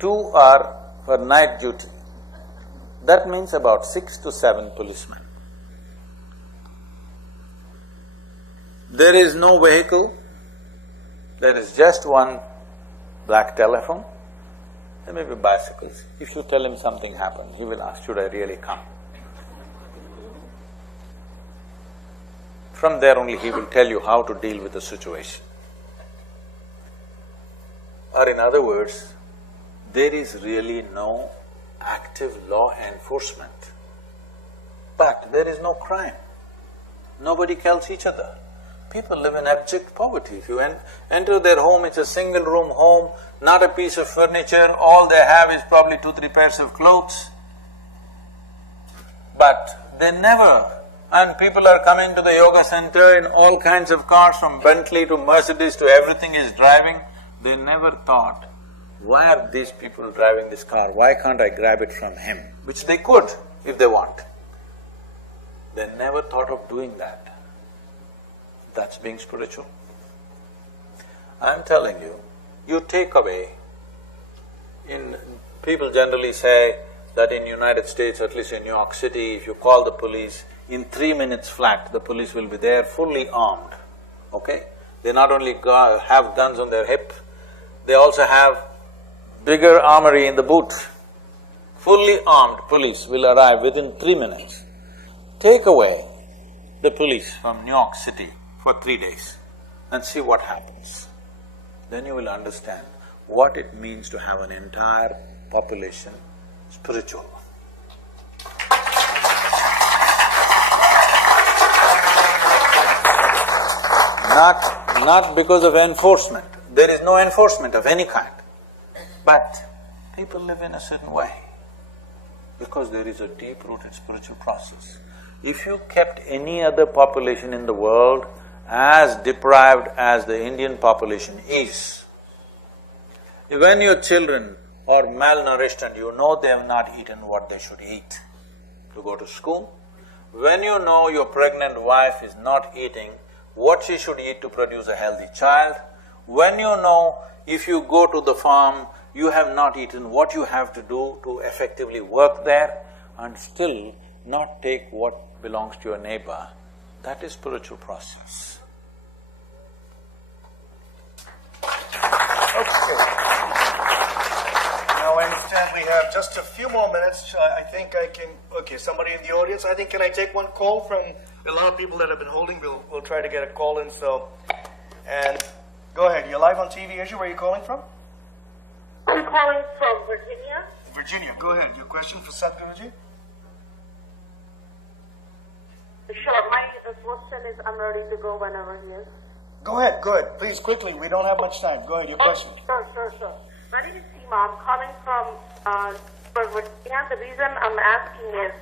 2 are for night duty. That means about 6 to 7 policemen. There is no vehicle, there is just one black telephone, there may be bicycles. If you tell him something happened, he will ask, should I really come? From there only he will tell you how to deal with the situation. Or in other words, there is really no active law enforcement, but there is no crime. Nobody kills each other. People live in abject poverty. If you enter their home, it's a single-room home, not a piece of furniture, all they have is probably 2-3 pairs of clothes. But they never… and people are coming to the yoga center in all kinds of cars, from Bentley to Mercedes to everything is driving. They never thought, why are these people driving this car? Why can't I grab it from him? Which they could, if they want. They never thought of doing that. That's being spiritual. I'm telling you, you take away… people generally say that in United States, at least in New York City, if you call the police, in 3 minutes flat, the police will be there fully armed, okay? They not only have guns on their hip, they also have bigger armory in the boot. Fully armed police will arrive within 3 minutes. Take away the police from New York City for 3 days and see what happens. Then you will understand what it means to have an entire population spiritual. Not because of enforcement. There is no enforcement of any kind. But people live in a certain way because there is a deep-rooted spiritual process. If you kept any other population in the world as deprived as the Indian population is, when your children are malnourished and you know they have not eaten what they should eat to go to school, when you know your pregnant wife is not eating what she should eat to produce a healthy child, when you know if you go to the farm, you have not eaten what you have to do to effectively work there and still not take what belongs to your neighbor, that is spiritual process. Okay. Now I understand we have just a few more minutes. I think I can… okay, somebody in the audience, I think, can I take one call from a lot of people that have been holding? We'll try to get a call in, so… and go ahead, you're live on TV, Asia, where are you calling from? I'm calling from Virginia. Virginia, go ahead. Your question for Sadhguruji? Sure. My question is, I'm ready to go whenever he is. Go ahead, go ahead. Please, quickly. We don't have much time. Go ahead, your question. Sure. My name is Seema. I'm calling from Virginia. The reason I'm asking is,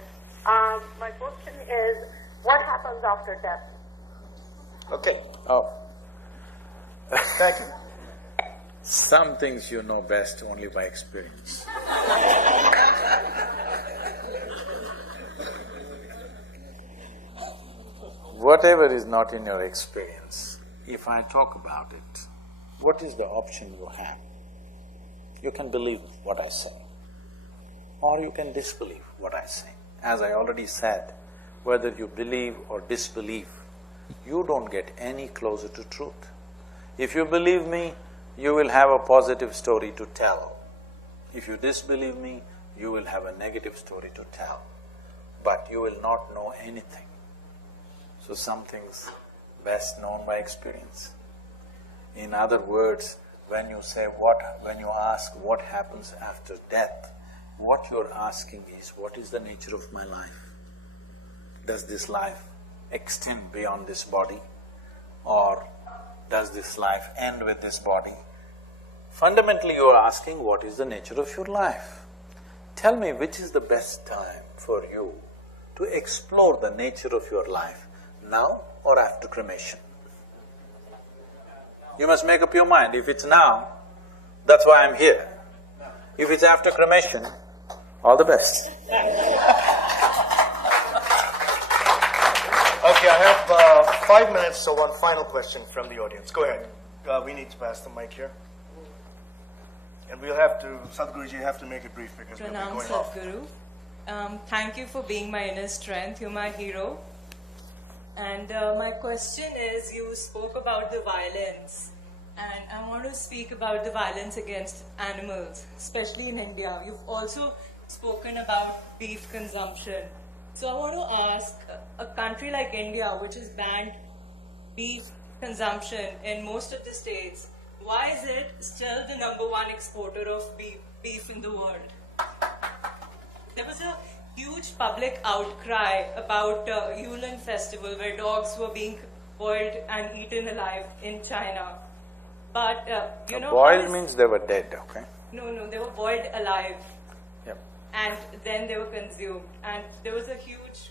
my question is, what happens after death? Okay. Oh, Thank you. some things you know best only by experience. Whatever is not in your experience, if I talk about it, what is the option you have? You can believe what I say, or you can disbelieve what I say. As I already said, whether you believe or disbelieve, you don't get any closer to truth. If you believe me, you will have a positive story to tell. If you disbelieve me, you will have a negative story to tell, but you will not know anything. So something's best known by experience. In other words, when you ask what happens after death, what you're asking is, what is the nature of my life? Does this life extend beyond this body, or does this life end with this body? Fundamentally, you're asking, what is the nature of your life? Tell me, which is the best time for you to explore the nature of your life, now or after cremation? You must make up your mind. If it's now, that's why I'm here. If it's after cremation, all the best. Okay, I have 5 minutes, so one final question from the audience. Go ahead. We need to pass the mic here. And we'll have to, Sadhguruji, you have to make it brief because we'll be Pranam going off. Sadhguru. Thank you for being my inner strength. You're my hero. And my question is, you spoke about the violence, and I want to speak about the violence against animals, especially in India. You've also spoken about beef consumption. So I want to ask, a country like India, which has banned beef consumption in most of the states, why is it still the #1 exporter of beef in the world? There was a huge public outcry about Yulin festival where dogs were being boiled and eaten alive in China. But you know, Boiled means they were dead, okay? No, they were boiled alive. Yep. And then they were consumed, and there was a huge,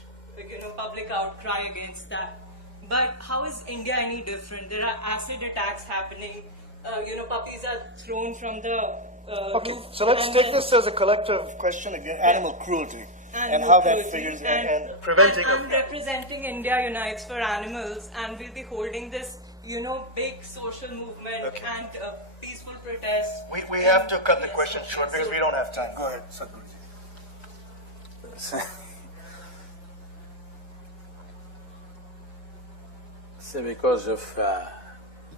public outcry against that. But how is India any different? There are acid attacks happening. Puppies are thrown from the Okay, roof. so let's from take the- this as a collective question again, animal cruelty, and Animal how that cruelty. figures and preventing I'm of representing India Unites for Animals, and we'll be holding this, big social movement Okay. and peaceful protests. We have to cut the question short because we don't have time. Go ahead, Sadhguruji. See, because of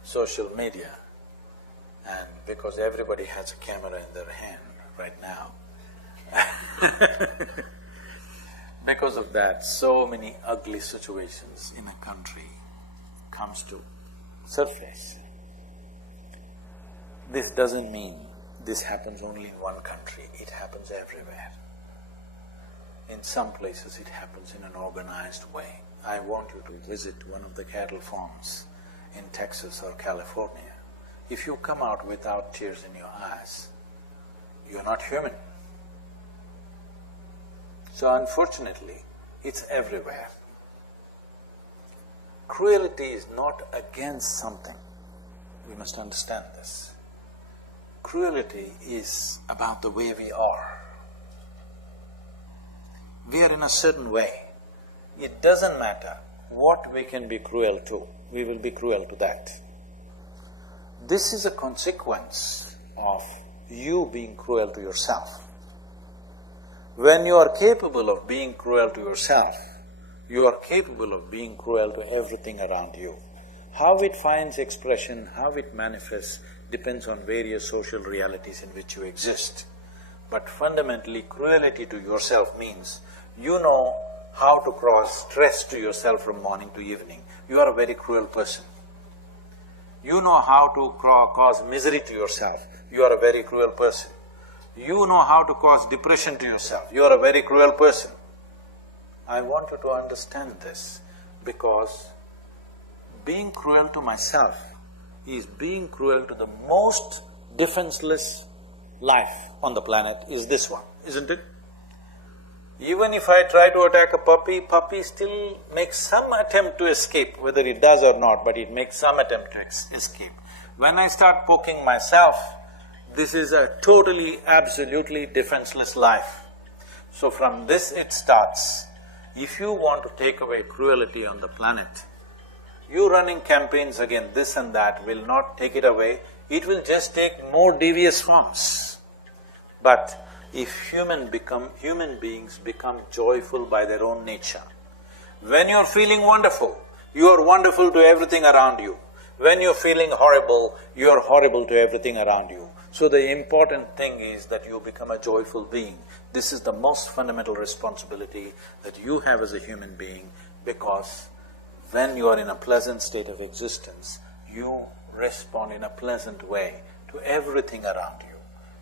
social media, and because everybody has a camera in their hand right now, because of that, so many ugly situations in a country comes to surface. This doesn't mean this happens only in one country, it happens everywhere. In some places it happens in an organized way. I want you to visit one of the cattle farms in Texas or California. If you come out without tears in your eyes, you're not human. So unfortunately, it's everywhere. Cruelty is not against something. We must understand this. Cruelty is about the way we are. We are in a certain way. It doesn't matter what we can be cruel to, we will be cruel to that. This is a consequence of you being cruel to yourself. When you are capable of being cruel to yourself, you are capable of being cruel to everything around you. How it finds expression, how it manifests, depends on various social realities in which you exist. But fundamentally, cruelty to yourself means you know how to cause stress to yourself from morning to evening. You are a very cruel person. You know how to cause misery to yourself. You are a very cruel person. You know how to cause depression to yourself. You are a very cruel person. I want you to understand this, because being cruel to myself is being cruel to the most defenseless life on the planet is this one, isn't it? Even if I try to attack a puppy, puppy still makes some attempt to escape, whether it does or not, but it makes some attempt to escape. When I start poking myself, this is a totally, absolutely defenseless life. So from this it starts. If you want to take away cruelty on the planet, you running campaigns against this and that will not take it away, it will just take more devious forms. But if human beings become joyful by their own nature, when you're feeling wonderful, you are wonderful to everything around you. When you're feeling horrible, you are horrible to everything around you. So the important thing is that you become a joyful being. This is the most fundamental responsibility that you have as a human being, because when you are in a pleasant state of existence, you respond in a pleasant way to everything around you.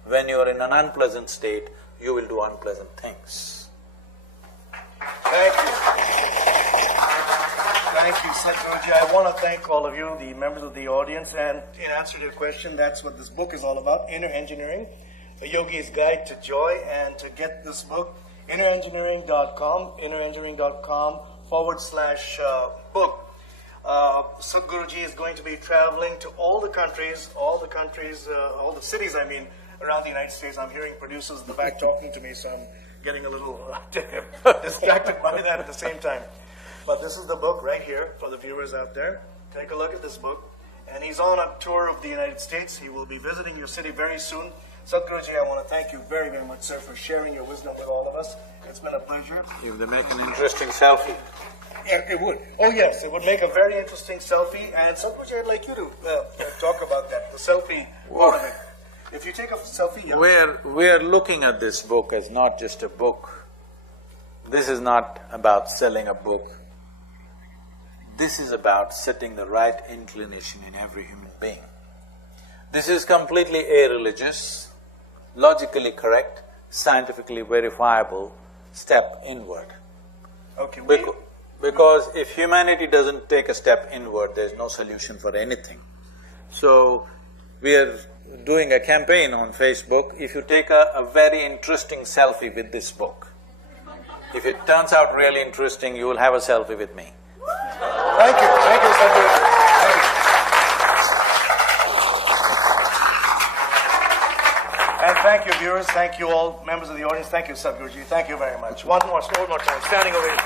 When you are in an unpleasant state, you will do unpleasant things. Thank you. Thank you, Sadhguruji. I want to thank all of you, the members of the audience, and in answer to your question, that's what this book is all about, Inner Engineering, A Yogi's Guide to Joy. And to get this book, innerengineering.com/book. Sadhguruji is going to be traveling to all the cities, around the United States. I'm hearing producers in the back talking to me, so I'm getting a little distracted by that at the same time. But this is the book right here for the viewers out there. Take a look at this book. And he's on a tour of the United States. He will be visiting your city very soon. Sadhguruji, I want to thank you very, very much, sir, for sharing your wisdom with all of us. It's been a pleasure. If they make an interesting selfie. Yeah, it would. Oh yes, it would make a very interesting selfie. And Sadhguruji, I'd like you to talk about that, the selfie part of it. If you take a selfie… Yeah. We're looking at this book as not just a book. This is not about selling a book. This is about setting the right inclination in every human being. This is completely a-religious, logically correct, scientifically verifiable step inward. Okay. Because if humanity doesn't take a step inward, there's no solution for anything. So, we are doing a campaign on Facebook. If you take a very interesting selfie with this book, if it turns out really interesting, you will have a selfie with me. Thank you, Sadhguruji. Thank you. And thank you, viewers, thank you all, members of the audience, thank you, Sadhguruji, thank you very much. One more time, standing ovation.